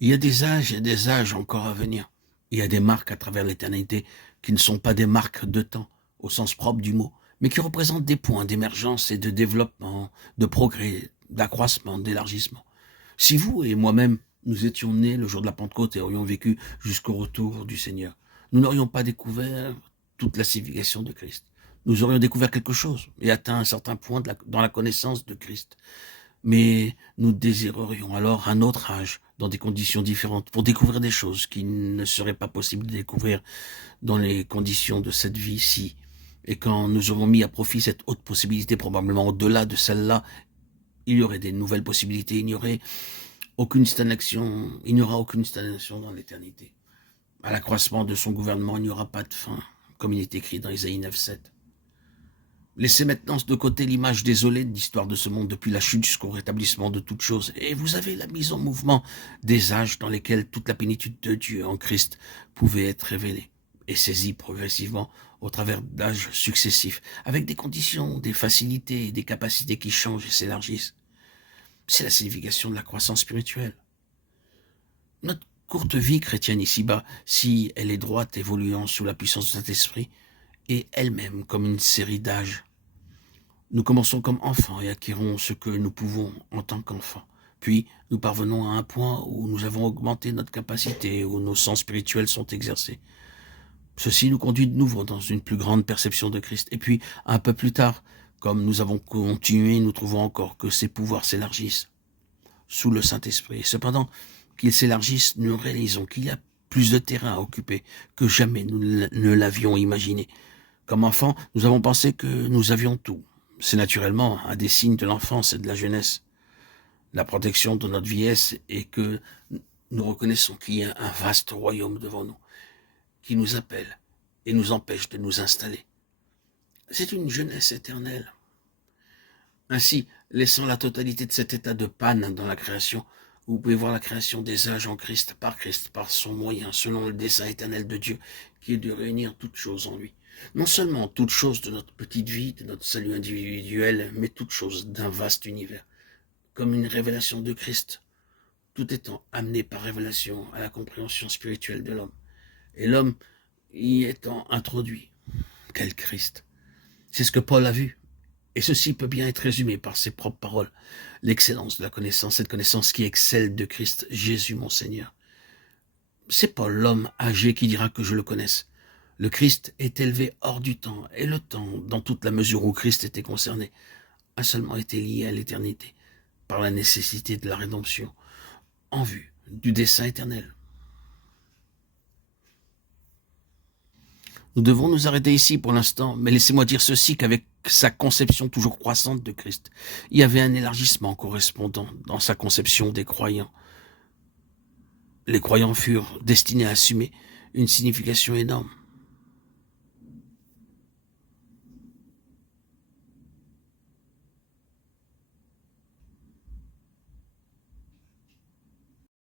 Il y a des âges et des âges encore à venir. Il y a des marques à travers l'éternité qui ne sont pas des marques de temps, au sens propre du mot, mais qui représentent des points d'émergence et de développement, de progrès, d'accroissement, d'élargissement. Si vous et moi-même, nous étions nés le jour de la Pentecôte et aurions vécu jusqu'au retour du Seigneur, nous n'aurions pas découvert toute la signification de Christ. Nous aurions découvert quelque chose et atteint un certain point dans la connaissance de Christ. Mais nous désirerions alors un autre âge, dans des conditions différentes, pour découvrir des choses qui ne seraient pas possibles de découvrir dans les conditions de cette vie-ci. Et quand nous aurons mis à profit cette haute possibilité, probablement au-delà de celle-là, il y aurait des nouvelles possibilités, il n'y aura aucune stagnation dans l'éternité. À l'accroissement de son gouvernement, il n'y aura pas de fin, comme il est écrit dans Isaïe 9:7. Laissez maintenant de côté l'image désolée de l'histoire de ce monde depuis la chute jusqu'au rétablissement de toutes choses, et vous avez la mise en mouvement des âges dans lesquels toute la plénitude de Dieu en Christ pouvait être révélée et saisie progressivement au travers d'âges successifs, avec des conditions, des facilités et des capacités qui changent et s'élargissent. C'est la signification de la croissance spirituelle. Notre courte vie chrétienne ici-bas, si elle est droite, évoluant sous la puissance de cet esprit, est elle-même comme une série d'âges. Nous commençons comme enfants et acquérons ce que nous pouvons en tant qu'enfants. Puis, nous parvenons à un point où nous avons augmenté notre capacité, où nos sens spirituels sont exercés. Ceci nous conduit de nouveau dans une plus grande perception de Christ. Et puis, un peu plus tard, comme nous avons continué, nous trouvons encore que ces pouvoirs s'élargissent sous le Saint-Esprit. Cependant, qu'ils s'élargissent, nous réalisons qu'il y a plus de terrain à occuper que jamais nous ne l'avions imaginé. Comme enfants, nous avons pensé que nous avions tout. C'est naturellement un des signes de l'enfance et de la jeunesse, la protection de notre vieillesse, et que nous reconnaissons qu'il y a un vaste royaume devant nous, qui nous appelle et nous empêche de nous installer. C'est une jeunesse éternelle. Ainsi, laissant la totalité de cet état de panne dans la création, vous pouvez voir la création des âges en Christ, par son moyen, selon le dessein éternel de Dieu, qui est de réunir toutes choses en lui. Non seulement toutes choses de notre petite vie, de notre salut individuel, mais toutes choses d'un vaste univers, comme une révélation de Christ, tout étant amené par révélation à la compréhension spirituelle de l'homme, et l'homme y étant introduit. Quel Christ! C'est ce que Paul a vu. Et ceci peut bien être résumé par ses propres paroles. L'excellence de la connaissance, cette connaissance qui excelle de Christ Jésus mon Seigneur. C'est pas l'homme âgé qui dira que je le connaisse. Le Christ est élevé hors du temps, et le temps, dans toute la mesure où Christ était concerné, a seulement été lié à l'éternité, par la nécessité de la rédemption, en vue du dessein éternel. Nous devons nous arrêter ici pour l'instant, mais laissez-moi dire ceci, qu'avec sa conception toujours croissante de Christ, il y avait un élargissement correspondant dans sa conception des croyants. Les croyants furent destinés à assumer une signification énorme.